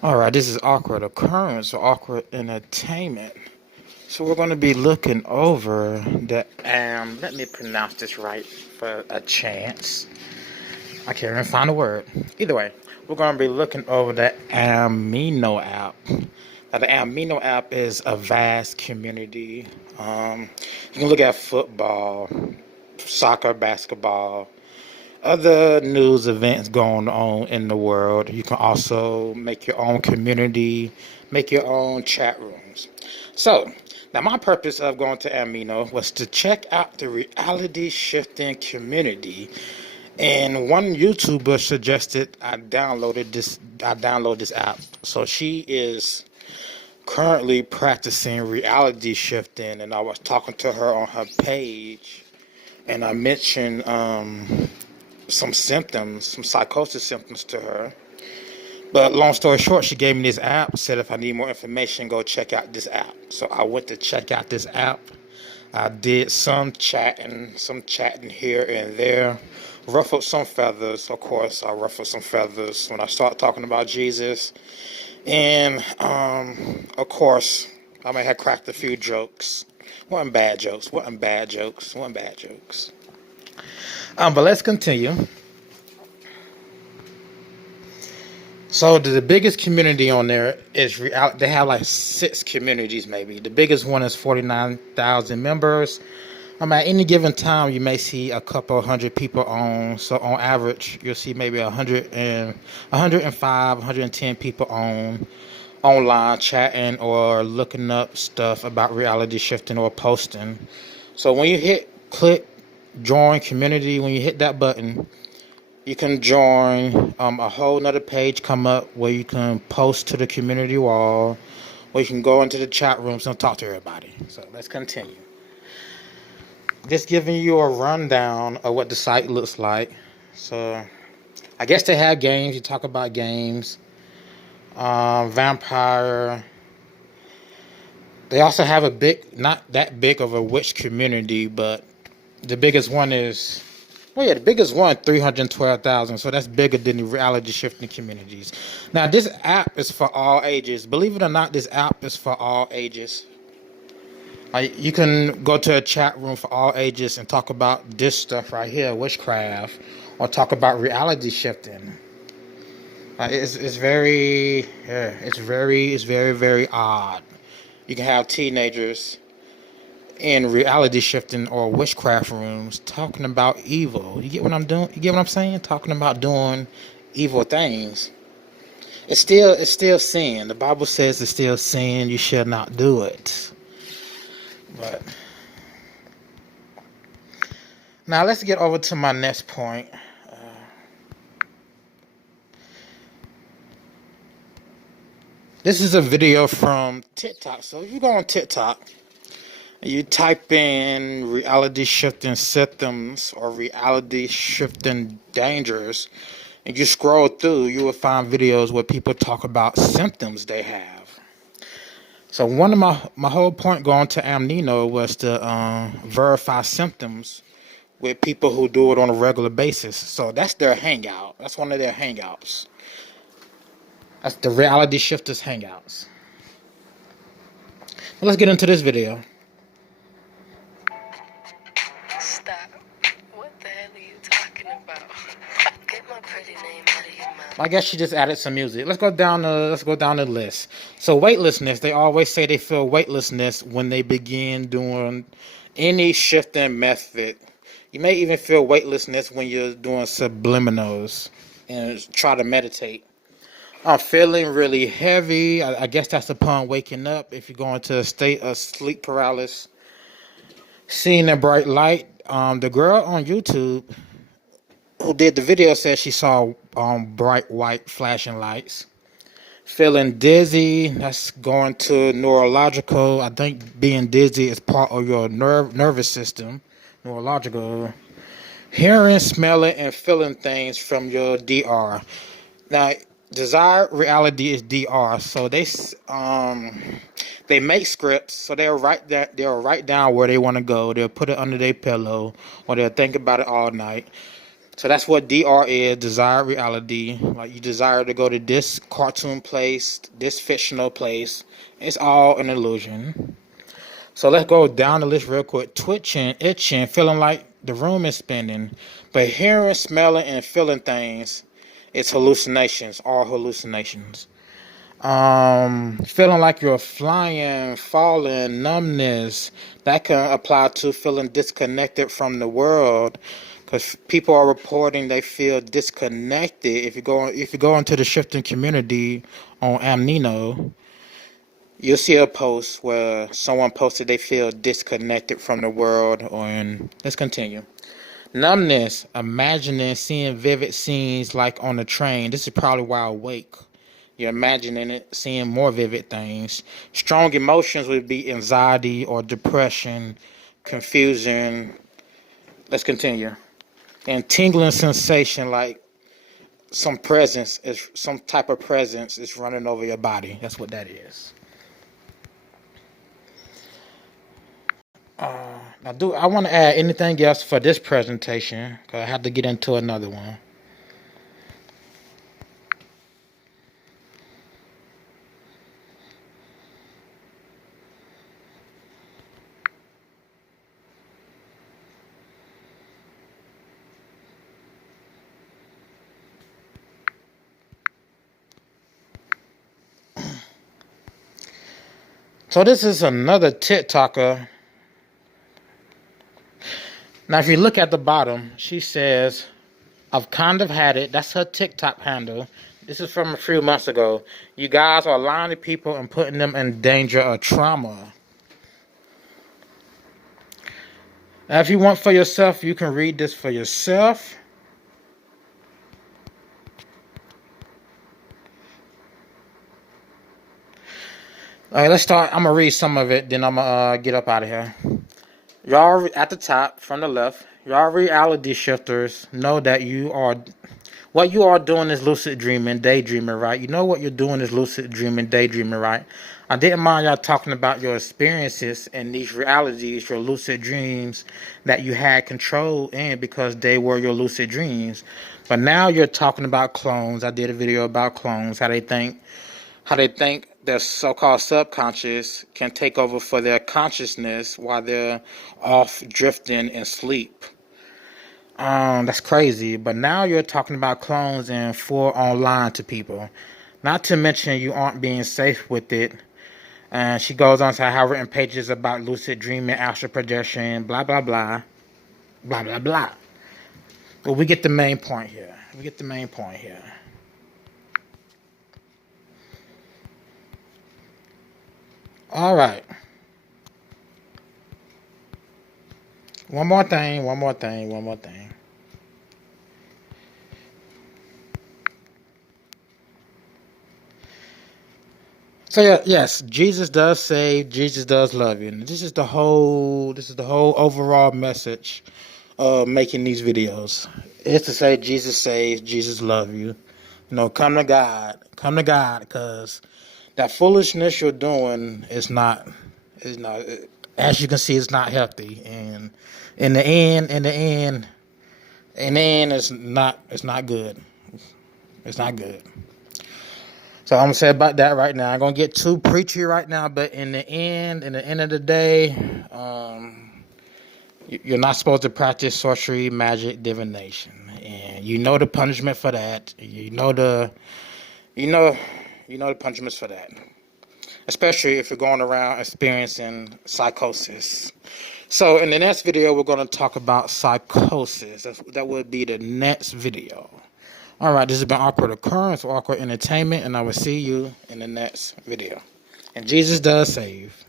Alright, this is awkward occurrence or awkward entertainment. So we're going to be looking over the let me pronounce this right for a chance. I can't even find a word. Either way, we're going to be looking over the Amino app. Now, the Amino app is a vast community. You can look at football, soccer, basketball, other news events going on in the world. You can also make your own community, make your own chat rooms. So, now my purpose of going to Amino was to check out the reality shifting community. And one YouTuber suggested I download this app. So she is currently practicing reality shifting, and I was talking to her on her page, and I mentioned some symptoms, some psychosis symptoms to her. But long story short, she gave me this app, said if I need more information, go check out this app. So I went to check out this app. I did some chatting here and there, ruffled some feathers. Of course, I ruffled some feathers when I started talking about Jesus. And, of course, I may have cracked a few jokes. Wasn't bad jokes. But let's continue. So the biggest community on there is reality. They have like 6 communities maybe. The biggest one is 49,000 members. At any given time, you may see a couple hundred people on. So on average, you'll see maybe 105, 110 people online chatting or looking up stuff about reality shifting or posting. So when you click join community, when you hit that button, you can join a whole nother page come up where you can post to the community wall, or you can go into the chat rooms and talk to everybody. So let's continue. Just giving you a rundown of what the site looks like. So I guess they have games. You talk about games. Vampire. They also have not that big of a witch community, but the biggest one is, the biggest one, 312,000. So that's bigger than the reality shifting communities. Now, this app is for all ages. Believe it or not, this app is for all ages. You can go to a chat room for all ages and talk about this stuff right here, witchcraft, or talk about reality shifting. It's very very odd. You can have teenagers in reality shifting or witchcraft rooms talking about evil. You get what I'm doing? You get what I'm saying? Talking about doing evil things. It's still sin. The Bible says it's still sin. You shall not do it. But now let's get over to my next point. This is a video from TikTok. So if you go on TikTok, you type in reality shifting symptoms or reality shifting dangers, and you scroll through, you will find videos where people talk about symptoms they have. So one of my whole point going to Amino was to verify symptoms with people who do it on a regular basis. So that's their hangout. That's one of their hangouts. That's the reality shifters hangouts. Well, let's get into this video. Stop. What the hell are you talking about? Get my pretty name out of your mouth. I guess she just added some music. Let's go down the list. So weightlessness, they always say they feel weightlessness when they begin doing any shifting method. You may even feel weightlessness when you're doing subliminals and try to meditate. I'm feeling really heavy. I guess that's upon waking up. If you go into a state of sleep paralysis, seeing a bright light. The girl on YouTube who did the video said she saw bright white flashing lights. Feeling dizzy, that's going to neurological. I think being dizzy is part of your nervous system, neurological. Hearing, smelling, and feeling things from your DR. Now, desired reality is DR. So they make scripts. So they'll write down where they want to go. They'll put it under their pillow, or they'll think about it all night. So that's what DR is, desired reality. Like you desire to go to this cartoon place, this fictional place. It's all an illusion. So let's go down the list real quick. Twitching, itching, feeling like the room is spinning. But hearing, smelling, and feeling things, it's hallucinations, all hallucinations. Feeling like you're flying, falling, numbness, that can apply to feeling disconnected from the world, because people are reporting they feel disconnected. If you go into the shifting community on Amino, you'll see a post where someone posted they feel disconnected from the world. Let's continue. Numbness, imagining seeing vivid scenes like on a train. This is probably while awake. You're imagining it, seeing more vivid things. Strong emotions would be anxiety or depression, confusion. Let's continue. And tingling sensation, like some type of presence is running over your body. That's what that is. Now, I want to add anything else for this presentation? Because I have to get into another one. So this is another TikToker. Now, if you look at the bottom, she says, I've kind of had it. That's her TikTok handle. This is from a few months ago. You guys are lying to people and putting them in danger of trauma. Now, if you want for yourself, you can read this for yourself. All right, let's start. I'm going to read some of it, then I'm going to get up out of here. Y'all at the top, from the left, y'all reality shifters know that what you are doing is lucid dreaming, daydreaming, right? You know what you're doing is lucid dreaming, daydreaming, right? I didn't mind y'all talking about your experiences and these realities, your lucid dreams that you had control in because they were your lucid dreams. But now you're talking about clones. I did a video about clones, how they think their so-called subconscious can take over for their consciousness while they're off drifting in sleep. That's crazy. But now you're talking about clones and for online to people. Not to mention you aren't being safe with it. And she goes on to have written pages about lucid dreaming, astral projection, blah, blah, blah. Blah, blah, blah. But we get the main point here. All right. One more thing. So yeah, yes, Jesus does save, Jesus does love you. And this is the whole overall message of making these videos. It's to say Jesus saves, Jesus loves you. Come to God, because that foolishness you're doing is not, as you can see, it's not healthy. And in the end, it's not good. It's not good. So I'm gonna say about that right now. I'm gonna get too preachy right now, but in the end of the day, you're not supposed to practice sorcery, magic, divination, and you know the punishment for that. You know the punishments for that, especially if you're going around experiencing psychosis. So in the next video, we're going to talk about psychosis. That would be the next video. All right, this has been Awkward Occurrence, Awkward Entertainment, and I will see you in the next video. And Jesus does save.